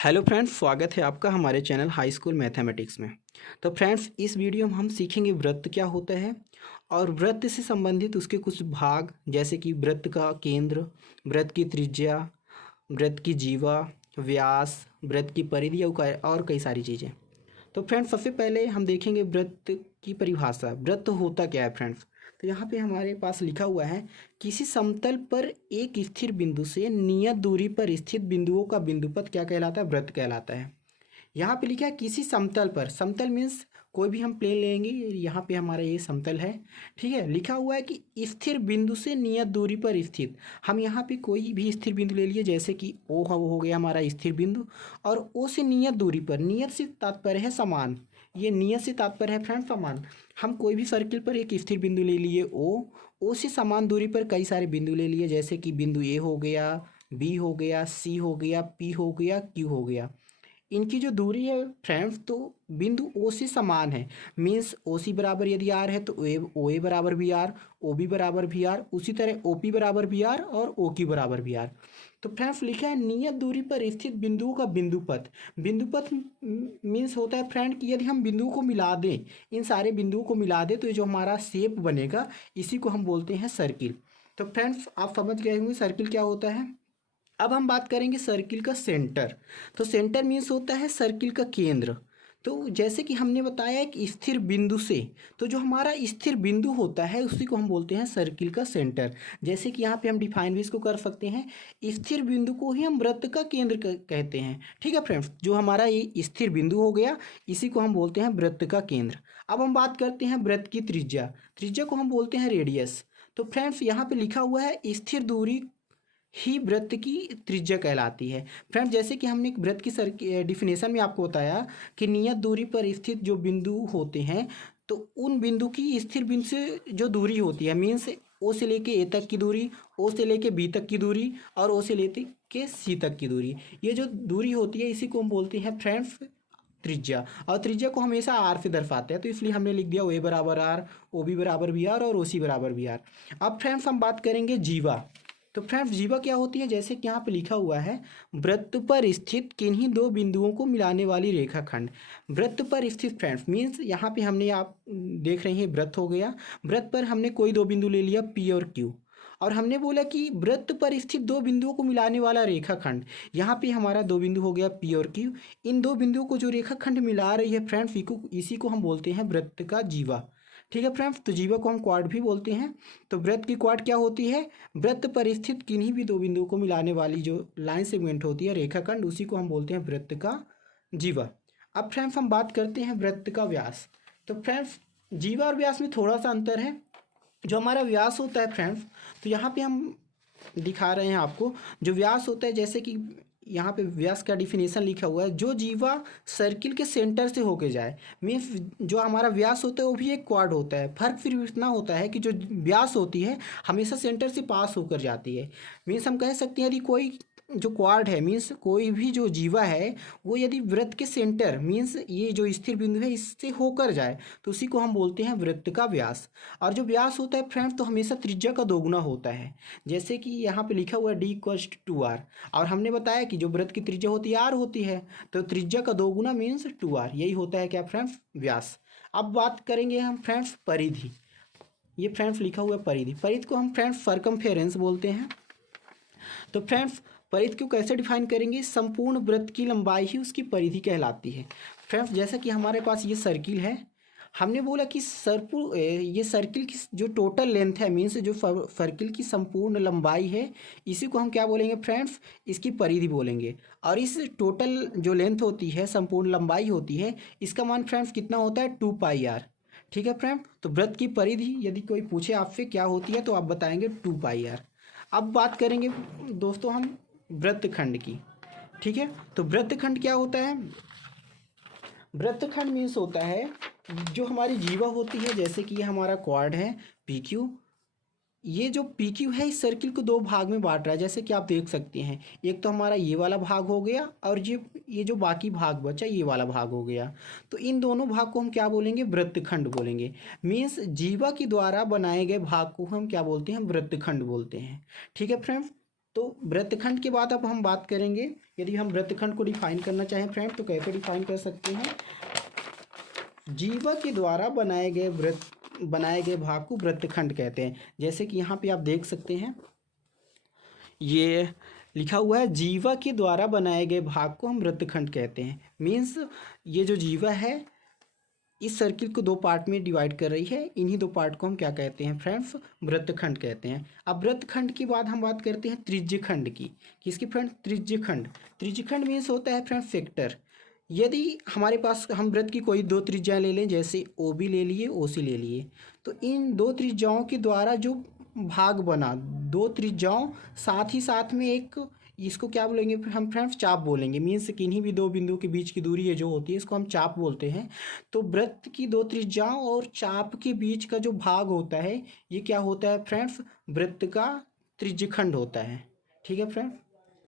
Hello friends, स्वागत है आपका हमारे चैनल हाई स्कूल मैथमेटिक्स में। तो फ्रेंड्स, इस वीडियो में हम सीखेंगे वृत्त क्या होता है और वृत्त से संबंधित उसके कुछ भाग, जैसे कि वृत्त का केंद्र, वृत्त की त्रिज्या, वृत्त की जीवा, व्यास, वृत्त की परिधि और कई सारी चीज़ें। तो फ्रेंड्स, सबसे पहले हम देखेंगे वृत्त की परिभाषा। वृत्त होता क्या है फ्रेंड्स? तो यहाँ पे हमारे पास लिखा हुआ है, किसी समतल पर एक स्थिर बिंदु से नियत दूरी पर स्थित बिंदुओं का बिंदुपथ क्या कहलाता है? वृत्त कहलाता है। यहाँ पे लिखा है किसी समतल पर। समतल मीन्स कोई भी हम प्लेन लेंगे, यहाँ पे हमारा ये समतल है। ठीक है, लिखा हुआ है कि स्थिर बिंदु से नियत दूरी पर स्थित। हम यहाँ पे कोई भी स्थिर बिंदु ले लिए, जैसे कि ओ हो गया हमारा स्थिर बिंदु, और ओ से नियत दूरी पर। नियत से तात्पर्य है समान, ये नियत से तात्पर्य है फ्रेंड समान। हम कोई भी सर्किल पर एक स्थिर बिंदु ले लिए ओ से समान दूरी पर कई सारे बिंदु ले लिए, जैसे कि बिंदु ए हो गया, बी हो गया, सी हो गया, पी हो गया, क्यू हो गया। इनकी जो दूरी है फ्रेंड्स, तो बिंदु ओ से समान है। मीन्स ओ सी बराबर यदि आर है तो ओ ए बराबर भी आर, ओ बी बराबर भी आर, उसी तरह ओ पी बराबर भी आर और ओ क्यू बराबर भी आर। तो फ्रेंड्स, लिखा है नियत दूरी पर स्थित बिंदुओं का बिंदुपथ। बिंदुपथ मीन्स होता है फ्रेंड कि यदि हम बिंदुओं को मिला दें, इन सारे बिंदुओं को मिला दें, तो ये जो हमारा शेप बनेगा, इसी को हम बोलते हैं सर्किल। तो फ्रेंड्स, आप समझ गए होंगे सर्किल क्या होता है। अब हम बात करेंगे सर्किल का सेंटर। तो सेंटर मीन्स होता है सर्किल का केंद्र। तो जैसे कि हमने बताया कि स्थिर बिंदु से, तो जो हमारा स्थिर बिंदु होता है उसी को हम बोलते हैं सर्किल का सेंटर। जैसे कि यहाँ पे हम डिफाइन भी इसको कर सकते हैं, स्थिर बिंदु को ही हम वृत्त का केंद्र कहते हैं। ठीक है फ्रेंड्स, जो हमारा ये स्थिर बिंदु हो गया, इसी को हम बोलते हैं वृत्त का केंद्र। अब हम बात करते हैं वृत्त की त्रिज्या। त्रिज्या को हम बोलते हैं रेडियस। तो फ्रेंड्स, यहाँ पे लिखा हुआ है स्थिर दूरी ही वृत्त की त्रिज्या कहलाती है। फ्रेंड, जैसे कि हमने वृत्त की डिफिनेशन में आपको बताया कि नियत दूरी पर स्थित जो बिंदु होते हैं, तो उन बिंदु की स्थिर बिंदु से जो दूरी होती है, मीन्स ओ से लेके ए तक की दूरी, ओ से लेके बी तक की दूरी और ओ से लेके के सी तक की दूरी, ये जो दूरी होती है इसी को हम बोलते हैं फ्रेंड्स त्रिज्या। और त्रिज्या को हमेशा आर से दर्शाते हैं, तो इसलिए हमने लिख दिया ओ ए बराबर आर, ओ बी बराबर बी आर और ओ सी बराबर बी आर। अब फ्रेंड्स, हम बात करेंगे जीवा। तो फ्रेंड्स, जीवा क्या होती है? जैसे कि यहाँ पे लिखा हुआ है, वृत्त पर स्थित किन्हीं दो बिंदुओं को मिलाने वाली रेखाखंड। वृत्त पर स्थित फ्रेंड्स मीन्स यहाँ पे हमने, आप देख रहे हैं वृत्त हो गया, वृत्त पर हमने कोई दो बिंदु ले लिया पी और क्यू, और हमने बोला कि वृत्त पर स्थित दो बिंदुओं को मिलाने वाला रेखाखंड। यहाँ पे हमारा दो बिंदु हो गया पी और क्यू। इन दो बिंदुओं को जो रेखाखंड मिला रही है फ्रेंड्स, इसी को हम बोलते हैं वृत्त का जीवा। ठीक है फ्रेंड्स, तो जीवा को हम क्वाड भी बोलते हैं। तो वृत्त की क्वाड क्या होती है? वृत्त पर स्थित किन्हीं भी दो बिंदुओं को मिलाने वाली जो लाइन सेगमेंट होती है, रेखाखंड, उसी को हम बोलते हैं वृत्त का जीवा। अब फ्रेंड्स, हम बात करते हैं वृत्त का व्यास। तो फ्रेंड्स, जीवा और व्यास में थोड़ा सा अंतर है। जो हमारा व्यास होता है फ्रेंड्स, तो यहाँ पे हम दिखा रहे हैं आपको, जो व्यास होता है, जैसे कि यहाँ पे व्यास का डिफिनेशन लिखा हुआ है, जो जीवा सर्किल के सेंटर से होके जाए। मीन्स जो हमारा व्यास होता है वो भी एक क्वाड होता है। फर्क फिर इतना होता है कि जो व्यास होती है हमेशा सेंटर से पास होकर जाती है। मीन्स हम कह सकते हैं यदि कोई जो क्वाड है, मीन्स कोई भी जो जीवा है, वो यदि वृत्त के सेंटर, मीन्स ये जो स्थिर बिंदु है, इससे होकर जाए, तो उसी को हम बोलते हैं वृत्त का व्यास। और जो व्यास होता है फ्रेंड्स, तो हमेशा त्रिज्या का दोगुना होता है। जैसे कि यहाँ पे लिखा हुआ है डी इक्वल्स टू आर, और हमने बताया कि जो वृत्त की त्रिज्या होती है आर होती है, तो त्रिज्या का दोगुना मीन्स टू आर, यही होता है क्या फ्रेंड्स? व्यास। अब बात करेंगे हम फ्रेंड्स परिधि। ये फ्रेंड्स लिखा हुआ है परिधि। परिधि को हम फ्रेंड्स सर्कमफेरेंस बोलते हैं। तो फ्रेंड्स, परिधि को कैसे डिफाइन करेंगे? संपूर्ण वृत्त की लंबाई ही उसकी परिधि कहलाती है। फ्रेंड्स, जैसा कि हमारे पास ये सर्किल है, हमने बोला कि ये सर्किल की जो टोटल लेंथ है, मीन्स जो सर्किल की संपूर्ण लंबाई है, इसी को हम क्या बोलेंगे फ्रेंड्स? इसकी परिधि बोलेंगे। और इस टोटल जो लेंथ होती है, संपूर्ण लंबाई होती है, इसका मान फ्रेंड्स कितना होता है? 2πr। ठीक है फ्रेंड, तो वृत्त की परिधि यदि कोई पूछे आपसे क्या होती है, तो आप बताएंगे 2πr। अब बात करेंगे दोस्तों हम वृत्तखंड की। ठीक है, तो वृत्तखंड क्या होता है? वृत्तखंड मीन्स होता है जो हमारी जीवा होती है, जैसे कि ये हमारा क्वाड है पी क्यू। ये जो पी क्यू है इस सर्किल को दो भाग में बांट रहा है, जैसे कि आप देख सकते हैं। एक तो हमारा ये वाला भाग हो गया, और ये जो बाकी भाग बचा ये वाला भाग हो गया। तो इन दोनों भाग को हम क्या बोलेंगे? वृत्तखंड बोलेंगे। मीन्स जीवा के द्वारा बनाए गए भाग को हम क्या बोलते हैं? वृत्तखंड बोलते हैं। ठीक है फ्रेंड्स, तो वृत्तखंड के बाद अब हम बात करेंगे, यदि हम वृत्तखंड को डिफाइन करना चाहें फ्रेंड तो कैसे डिफाइन कर सकते हैं। जीवा के द्वारा बनाए गए भाग को वृत्तखंड कहते हैं। जैसे कि यहाँ पे आप देख सकते हैं, ये लिखा हुआ है जीवा के द्वारा बनाए गए भाग को हम वृत्तखंड कहते हैं। मीन्स ये जो जीवा है इस सर्किल को दो पार्ट में डिवाइड कर रही है, इन्हीं दो पार्ट को हम क्या कहते हैं फ्रेंड्स, वृत्तखंड कहते हैं। अब वृत्तखंड के बाद हम बात करते हैं त्रिज्यखंड की। किसकी फ्रेंड, त्रिज्यखंड। त्रिज्यखंड मीन्स होता है फ्रेंड फैक्टर। यदि हमारे पास हम वृत्त की कोई दो त्रिज्याएं ले लें, जैसे ओ बी ले लिए, ओ सी ले लिए, तो इन दो त्रिज्याओं के द्वारा जो भाग बना, दो त्रिज्याओं साथ ही साथ में एक, इसको क्या बोलेंगे हम फ्रेंड्स, चाप बोलेंगे। मीन्स किन्हीं भी दो बिंदु के बीच की दूरी है जो होती है इसको हम चाप बोलते हैं। तो वृत्त की दो त्रिज्याओं और चाप के बीच का जो भाग होता है ये क्या होता है फ्रेंड्स, वृत्त का त्रिज्यखंड होता है। ठीक है फ्रेंड्स।